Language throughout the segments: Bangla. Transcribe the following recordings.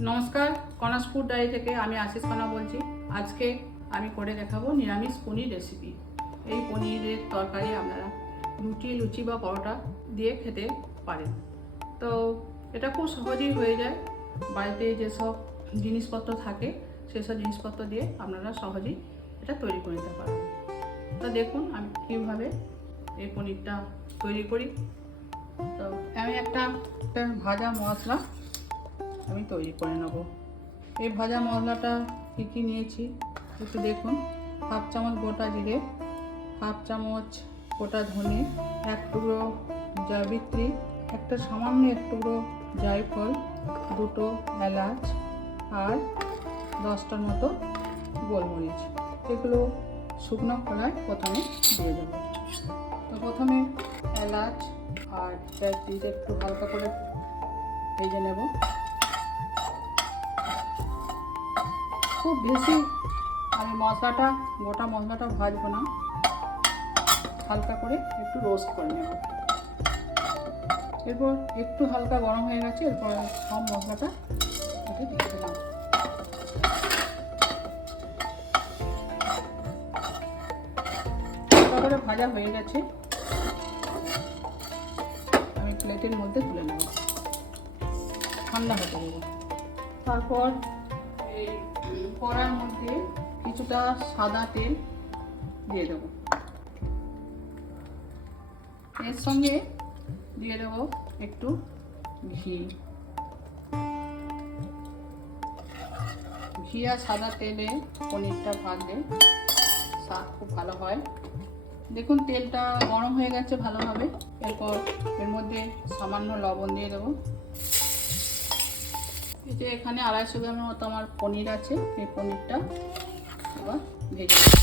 নমস্কার, কনাস ফুড ডায়েরি থেকে আমি আশিস খানা বলছি। আজকে আমি করে দেখাবো নিরামিষ পনির রেসিপি। এই পনিরের তরকারি আপনারা রুটি, লুচি বা পরোটা দিয়ে খেতে পারেন। তো এটা খুব সহজেই হয়ে যায়। বাড়িতে যেসব জিনিসপত্র থাকে সেসব জিনিসপত্র দিয়ে আপনারা সহজেই এটা তৈরি করে নিতে পারেন। তো দেখুন আমি কীভাবে এই পনিরটা তৈরি করি। তো আমি একটা ভাজা মশলা আমি তৈরি করে নেব। এই ভাজা মশলাটা কী কী নিয়েছি একটু দেখুন। হাফ চামচ গোটা জিরে, হাফ চামচ গোটা ধনে, এক টুকরো জয়িত্রী, একটা সামান্য এক টুকরো জায়ফল, দুটো এলাচ আর 10টার মতো গোলমরিচ। এগুলো শুকনো খোলায় প্রথমে দিয়ে দেবো। তো প্রথমে এলাচ আর জয়িত্রীটা একটু হালকা করে ভেজে নেব। খুব বেশি আমি গোটা মশলাটা ভাজবো না, হালকা করে একটু রোস্ট করে নেব। এরপর একটু হালকা গরম হয়ে গেছে, এরপর সব মশলাটা এতে দিয়ে দিলাম। তারপরে ভাজা হয়ে গেছে, আমি প্লেটের মধ্যে তুলে নেব, ঠান্ডা হতে দেবো। তারপর এই কড়ার মধ্যে কিছুটা সাদা তেল দিয়ে দেবো। এর সঙ্গে দিয়ে দেবো একটু ঘি। ঘি আর সাদা তেলে পনিরটা ভাজলে স্বাদ খুব ভালো হয়। দেখুন তেলটা গরম হয়ে গেছে ভালোভাবে। এরপর এর মধ্যে সামান্য লবণ দিয়ে দেবো। এই যে এখানে 250 গ্রামের মতো আমার পনির আছে। এই পনিরটা এবার ভেজে দেবো।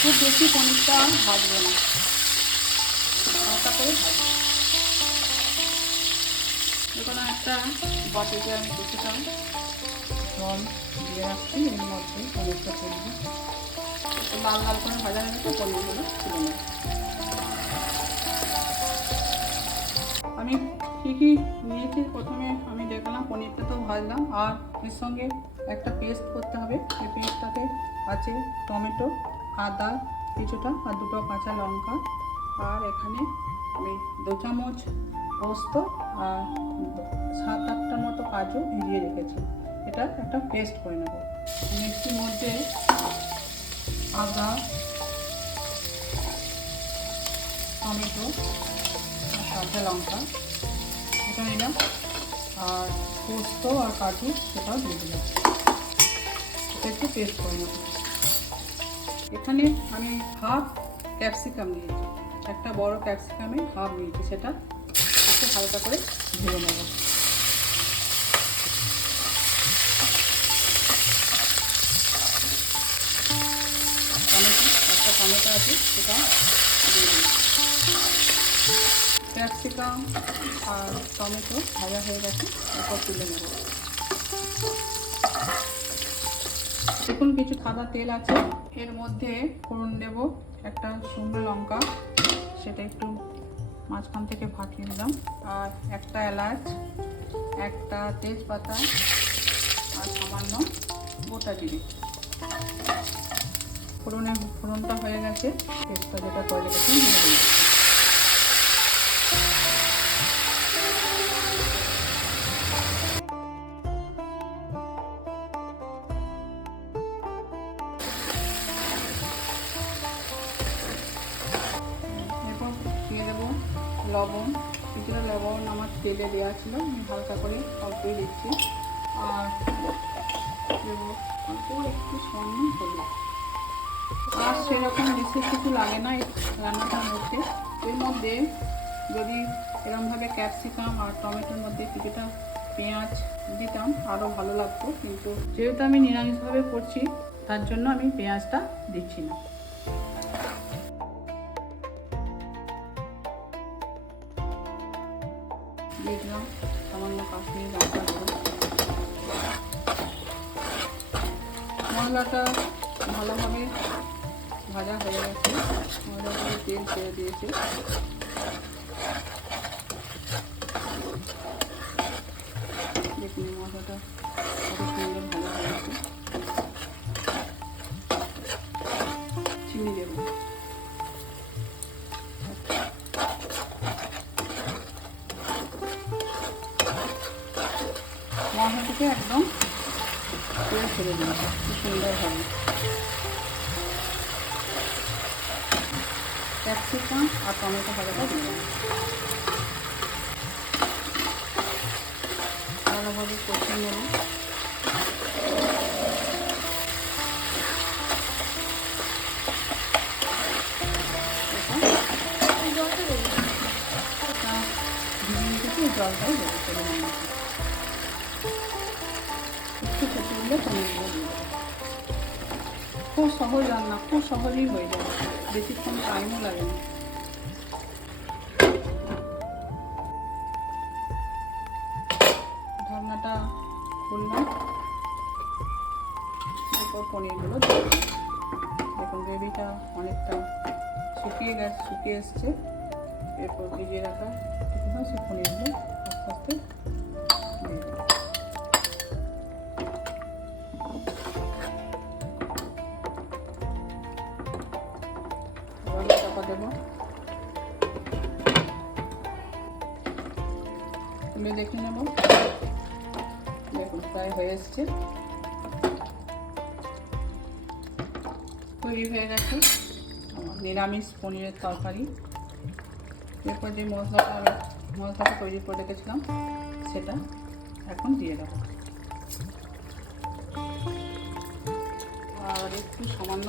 খুব বেশি পনিরটা ভাজবো না, হালকা করে ভাজবো। এখন একটা বাটিতে আমি কিছুটা জল দিয়ে রাখছি, এর মধ্যে পনিরটা তুলব। লাল লাল করে ভাজা হয়ে গেছে, পনিরগুলো তুলে নেব। আমি কী কী নিয়েছি প্রথমে আমি দেখলাম, পনিরটা তো ভাজলাম আর এর সঙ্গে একটা পেস্ট করতে হবে। এই পেস্টটাতে আছে টমেটো, আদা কিছুটা আর 2টো কাঁচা লঙ্কা, আর এখানে আমি 2 চামচ পোস্ত আর 7-8টার মতো কাজু ভিজিয়ে রেখেছি। এটা একটা পেস্ট করে নেব। মিক্সির মধ্যে আদা, টমেটো আর কাঁচা লঙ্কা এটা নিলাম, আর পোস্ত আর কাজু সেটাও দিয়ে দিলাম। এটা একটু পেস্ট করে নেব। এখানে আমি হাফ ক্যাপসিকাম নিয়েছি, একটা বড় ক্যাপসিকামে হাফ নিয়েছি, সেটা একটু হালকা করে ভেজে নেব। একটা টমেটো আছে সেটা দিয়ে দিলাম। ক্যাপসিকাম আর টমেটো ভাজা হয়ে গেছে, এরপর তুলে নেব। দেখুন কিছু সাদা তেল আছে, এর মধ্যে ফোড়ন দেব। একটা শুকনো লঙ্কা, সেটা একটু মাঝখান থেকে ফাটিয়ে দিলাম, আর একটা এলাচ, একটা তেজপাতা আর সামান্য গোটা জিরে। ফোড়নটা হয়ে গেছে, পেস্টটা যেটা করে রেখেছি দিয়ে দিলাম। এরপর দিয়ে দেবো লবণ। কিছুটা লবণ আমার তেলে দেওয়া ছিল, আমি হালকা করে অল্পই দিচ্ছি। আর দেবো অল্প একটু সামান্য হলুদ। আর সেরকম বিশেষ কিছু লাগে না এই রান্নাটার মধ্যে। এর মধ্যে যদি এরকমভাবে ক্যাপসিকাম আর টমেটোর মধ্যে কিছুটা পেঁয়াজ দিতাম আরও ভালো লাগতো, কিন্তু যেহেতু আমি নিরামিষভাবে করছি তার জন্য আমি পেঁয়াজটা দিচ্ছি না। দিয়ে দিলাম সামান্য কাশ্মীরি লঙ্কা গুঁড়ো। মশলাটা ভালোভাবে ভাজা হয়ে গেছে, ভাজা করে তেল ছেড়ে দিয়েছে। দেখুন মশলাটা কত সুন্দর ভাজা হয়েছে। চিনি দেব, মশলাটিকে একদম তেল ছেড়ে দিয়েছে খুব সুন্দরভাবে। ক্যাপসিকাম আর টমেটো ভাজাটা দিয়ে দেবো, ভালোভাবে কষিয়ে নেব। জলটাই দেবো পরিমাণ মতো, একটু খেতে দিলে পনিরগুলো দিয়ে দেবো। খুব সহজ রান্না, খুব সহজেই হয়ে যাবে, বেশিক্ষণ টাইমও লাগে না। ঢাকনাটা খুললাম, এরপর পনিরগুলো দিয়ে দিলাম। দেখুন গ্রেভিটা অনেকটা শুকিয়ে এসছে। এরপর ভিজিয়ে রাখা সেই পনিরগুলো আস্তে আস্তে দিয়ে দেবো। চাপা দেবো, তুলে দেখে নেব। দেখুন প্রায় হয়ে এসছে, তৈরি হয়ে গেছে আমার নিরামিষ পনিরের তরকারি। এরপর যে মশলাটা তৈরি করে রেখেছিলাম সেটা এখন দিয়ে দেবো, আর একটু সামান্য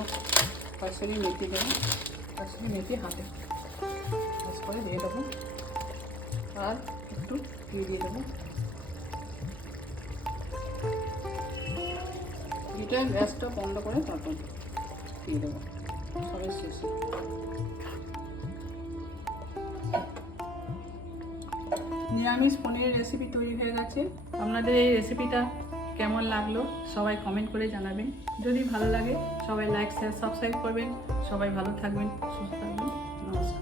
কাসুরি মেথি দেবো। কাসুরি মেথি হাতে ভাজ করে দিয়ে দেবো, আর একটু ঘি দিয়ে দেবো। ঘিটা গ্যাসটা বন্ধ করে তারপর দিয়ে দেবো সবের শেষে। নিরামিষ পনিরের রেসিপি তৈরি হয়ে গেছে। আপনাদের এই রেসিপিটা কেমন লাগলো সবাই কমেন্ট করে জানাবেন। যদি ভালো লাগে সবাই লাইক শেয়ার সাবস্ক্রাইব করবেন। সবাই ভালো থাকবেন, সুস্থ থাকবেন। নমস্কার।